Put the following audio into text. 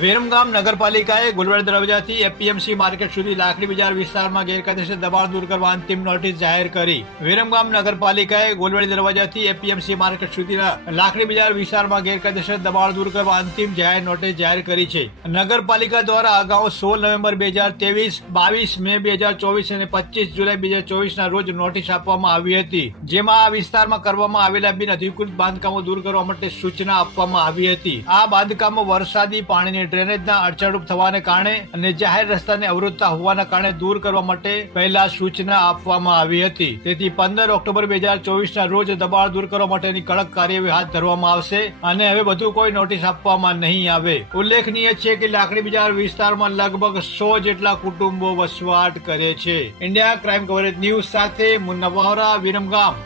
વિરમગામ નગરપાલિકાએ ગુલવડ દરવાજાથી APMC market સુધી લાકડી બજાર વિસ્તારમાં ગેરકાયદેસર દબાણ દૂર કરવા અંતિમ નોટિસ જાહેર કરી. વિરમગામ નગરપાલિકાએ ગુલવડ દરવાજાથી એપીએમસી માર્કેટ સુધીના લાકડી બજાર વિસ્તારમાં ગેરકાયદેસર દબાણ દૂર કરવા અંતિમ જાહેર નોટિસ જાહેર કરી છે. નગરપાલિકા દ્વારા અગાઉ સોળ નવેમ્બર બે હજાર ત્રેવીસ, બાવીસ મે બે હજાર ચોવીસ અને પચીસ જુલાઈ બે હજાર ચોવીસના રોજ નોટિસ આપવામાં આવી હતી. જેમાં આ વિસ્તારમાં કરવામાં આવેલા બિન અધિકૃત બાંધકામો દૂર કરવા માટે સૂચના આપવામાં આવી હતી. આ બાંધકામો વરસાદી પાણીની ડ્રેનેજના અડચણરૂપ થવાને કારણે અને જાહેર રસ્તાને અવરોધતા હોવાના કારણે દૂર કરવા માટે પહેલા સૂચના આપવામાં આવી હતી. તેથી પંદર ઓક્ટોબર બે હજાર ચોવીસના રોજ દબાણ દૂર કરવા માટેની કડક કાર્યવાહી હાથ ધરવામાં આવશે અને હવે વધુ કોઈ નોટિસ આપવામાં નહીં આવે. ઉલ્લેખનીય છે કે લાકડી બજાર વિસ્તારમાં લગભગ સો જેટલા કુટુંબો વસવાટ કરે છે. ઇન્ડિયા ક્રાઇમ કવરેજ ન્યૂઝ સાથે મુન્ના વહોરા વિરમગામ.